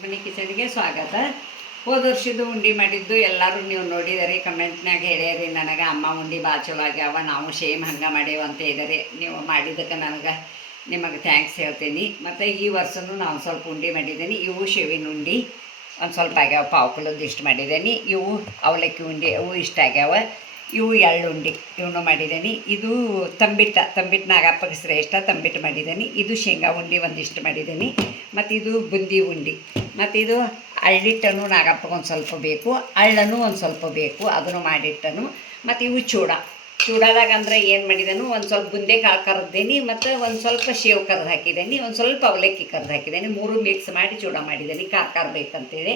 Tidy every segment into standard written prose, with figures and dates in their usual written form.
ಮನೆ ಕಿಚನ್ಗೆ ಸ್ವಾಗತ. ಹೋದ ವರ್ಷದ ಉಂಡೆ ಮಾಡಿದ್ದು ಎಲ್ಲರೂ ನೀವು ನೋಡಿದರೆ ಕಮೆಂಟ್ನಾಗ ಹೇಳ್ಯಾರಿ ನನಗೆ ಅಮ್ಮ ಉಂಡೆ ಭಾಳ ಚಲೋ ಆಗ್ಯಾವ, ನಾವು ಸೇಮ್ ಹಂಗೆ ಮಾಡೇವು ಅಂತ ಹೇಳಿದರೆ. ನೀವು ಮಾಡಿದ್ದಕ್ಕೆ ನನಗೆ ನಿಮಗೆ ಥ್ಯಾಂಕ್ಸ್ ಹೇಳ್ತೀನಿ. ಮತ್ತು ಈ ವರ್ಷವೂ ನಾನು ಸ್ವಲ್ಪ ಉಂಡೆ ಮಾಡಿದ್ದೀನಿ. ಇವು ಶೇವಿನ ಉಂಡೆ ಒಂದು ಸ್ವಲ್ಪ ಆಗ್ಯಾವ, ಪಾವು ಕಿಲೋದು ಇಷ್ಟು ಮಾಡಿದ್ದೀನಿ. ಇವು ಅವಲಕ್ಕಿ ಉಂಡೆ ಅವು ಇಷ್ಟ ಆಗ್ಯಾವ. ಇವು ಎಳ್ಳು ಉಂಡೆ ಇವನು ಮಾಡಿದ್ದೀನಿ. ಇದು ತಂಬಿಟ್ಟು ನಾಗಪ್ಪಗೆ ಶ್ರೇಷ್ಠ ತಂಬಿಟ್ಟು ಮಾಡಿದ್ದೀನಿ. ಇದು ಶೇಂಗಾ ಉಂಡೆ ಒಂದಿಷ್ಟು ಮಾಡಿದ್ದೀನಿ. ಮತ್ತು ಇದು ಬುಂದಿ ಉಂಡೆ. ಮತ್ತು ಇದು ಅಳ್ಳಿಟ್ಟನು ನಾಗಪ್ಪಗೆ ಒಂದು ಸ್ವಲ್ಪ ಬೇಕು, ಅಳ್ಳನು ಒಂದು ಸ್ವಲ್ಪ ಬೇಕು, ಅದನ್ನು ಮಾಡಿಟ್ಟನು. ಮತ್ತು ಇವು ಚೂಡಾದಾಗ ಅಂದರೆ ಏನು ಮಾಡಿದೆನು, ಒಂದು ಸ್ವಲ್ಪ ಬುಂದೆ ಕಾಳು ಕರೆದೇನಿ, ಮತ್ತು ಒಂದು ಸ್ವಲ್ಪ ಶೇವ್ ಕರೆದು ಹಾಕಿದ್ದೀನಿ, ಒಂದು ಸ್ವಲ್ಪ ಅವಲಕ್ಕಿ ಕರೆದು ಹಾಕಿದ್ದೀನಿ. ಮೂರು ಮಿಕ್ಸ್ ಮಾಡಿ ಚೂಡ ಮಾಡಿದ್ದೀನಿ, ಖಾರ ಬೇಕಂತೇಳಿ.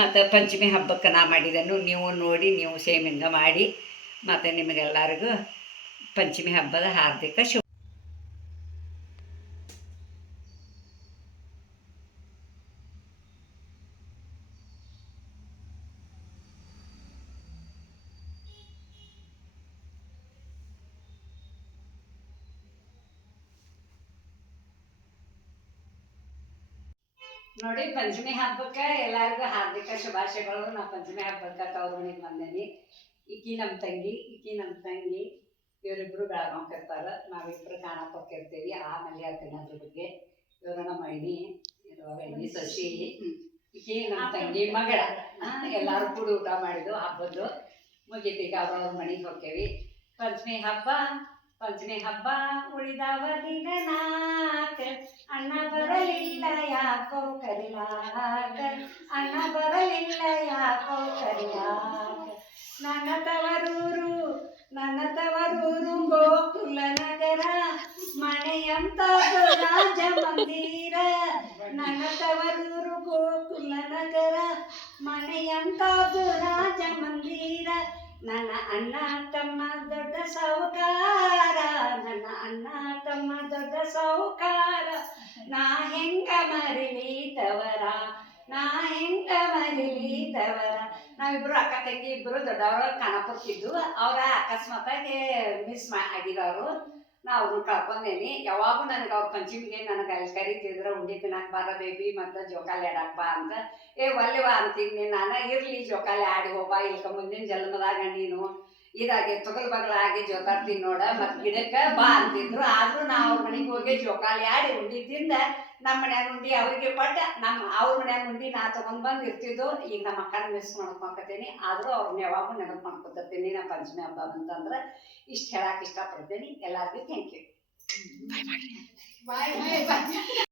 ಮತ್ತು ಪಂಚಮಿ ಹಬ್ಬಕ್ಕೆ ನಾ ಮಾಡಿದೆನು. ನೀವು ನೋಡಿ, ನೀವು ಸೇಮ್ ಹಿಂಗೆ ಮಾಡಿ. ಮತ್ತು ನಿಮಗೆಲ್ಲರಿಗೂ ಪಂಚಮಿ ಹಬ್ಬದ ಹಾರ್ದಿಕ ಶುಭ. ನೋಡಿ, ಪಂಚಮಿ ಹಬ್ಬಕ್ಕೆ ಎಲ್ಲರಿಗೂ ಹಾರ್ದಿಕ ಶುಭಾಶಯಗಳು. ನಾ ಪಂಚಮಿ ಹಬ್ಬಕ್ಕೆ ತವ್ರ ಮನೆಗೆ ಬಂದೇನಿ. ಈಕಿ ನಮ್ಮ ತಂಗಿ ಇವರಿಬ್ರು ಬೆಳಗಾವ್ ಇರ್ತಾರೆ, ನಾವಿಬ್ರು ಕಾಣಕ್ಕೆ ಹೋಗಿರ್ತೀವಿ. ಆಮೇಲೆ ಹೇಳ್ತೀನಿ ಅದ್ರ ಬಗ್ಗೆ. ಇವರು ನಮ್ಮ ಅಣ್ಣಿ ಸಸಿ, ಈಕಿ ನಮ್ಮ ತಂಗಿ ಮಗಳ. ಎಲ್ಲರೂ ಕೂಡ ಊಟ ಮಾಡಿದ್ದು ಹಬ್ಬದ್ದು ಮುಗೀತೀಗ ಅವ್ರವ್ರ ಮನೆಗೆ ಹೋಗ್ತೇವಿ. ಪಂಚಮಿ ಹಬ್ಬ ಉಳಿದವ ದಿನ ನಾಕ, ಅಣ್ಣ ಬರಲಿಲ್ಲ ಯಾಕೋ ಕರಿಲಾಕ, ಅಣ್ಣ ಬರಲಿಲ್ಲ ಯಾಕೋ ಕರಿಲಾಕ. ನನ್ನ ತವರೂರು ಗೋಕುಲ ನಗರ, ಮನೆಯಂತದು ರಾಜ ಮಂದಿರ. ನನ್ನ ತವರೂರು ಗೋಕುಲ ನಗರ, ಮನೆಯಂತದು ರಾಜ ಮಂದಿರ. ನನ್ನ ಅಣ್ಣ ತಮ್ಮ ದೊಡ್ಡ ಸಾಹುಕಾರ, ನನ್ನ ಅಣ್ಣ ತಮ್ಮ ದೊಡ್ಡ ಸಾಹುಕಾರ. ನಾ ಹೆಂಗ ಮರಿಲಿ ತವರ, ನಾ ಹೆಂಗ ಮರಿಲಿ ತವರ. ನಾವಿಬ್ರು ಅಕ್ಕ ತಂಗಿ ಇಬ್ಬರು ದೊಡ್ಡವರು ಕಾಣಪುರ್ತಿದ್ದು. ಅವರ ಅಕಸ್ಮಾತಾಗಿ ಮಿಸ್ ಆಗಿದವರು. ನಾ ಅವ್ರನ್ನ ಕಳ್ಕೊಂಡೇನಿ. ಯಾವಾಗೂ ನನಗೆ ಅವ್ರ ಪಂಚಮಿಗೆ ನನಗೆ ಅಲ್ಲಿ ಕರಿತಿದ್ರು, ಉಂಡೆ ತಿನ್ನಕ್ಕೆ ಬಾರ ಬೇಬಿ ಮತ್ತು ಜೋಕಾಲಿ ಆಡಕ್ಕೆ ಬಾ ಅಂತ. ಒಲ್ಲೆವಾ ಅಂತೀನಿ ನಾನು. ಇರಲಿ ಜೋಕಾಲಿ ಆಡಿ ಹೋಗ್ಬಾ, ಇಲ್ಕ ಮುಂದಿನ ಜನ್ಮದಾಗ ನೀನು ಇದಾಗಿ ತೊಗಲ್ ಬಗಲಾಗಿ ಜೋಕಾಡ್ತೀನಿ ನೋಡ, ಮತ್ತು ಗಿಡಕ್ಕೆ ಬಾ ಅಂತಿದ್ರು. ಆದರೂ ನಾ ಅವ್ರ ಮನೆಗೆ ಹೋಗಿ ಜೋಕಾಲಿ ಆಡಿ ಉಂಡೆ ತಿಂದ ನಮ್ಮ ಮನ್ಯಾಗ ಉಂಡೆ ಅವರಿಗೆ ಕೊಟ್ಟ, ಅವ್ರ ಮನ್ಯಾಗ ಉಂಡೆ ನಾ ತೊಗೊಂಡು ಬಂದು ಇರ್ತಿದ್ದು. ಈಗ ನಮ್ಮ ಅಕ್ಕನ ಮಿಸ್ ಮಾಡ್ಕೊತೀನಿ, ಆದರೂ ಅವ್ರನ್ನ ಯಾವಾಗೂ ನೆನಪು ಮಾಡ್ಕೊತಿರ್ತೀನಿ. ನಾ ಪಂಚಮಿ ಹಬ್ಬ ಅಂತಂದ್ರೆ ಇಷ್ಟು ಹೇಳಕ್ಕೆ ಇಷ್ಟಪಡ್ತೀನಿ. ಎಲ್ಲರಿಗೂ ಥ್ಯಾಂಕ್ ಯು. ಬಾಯ್.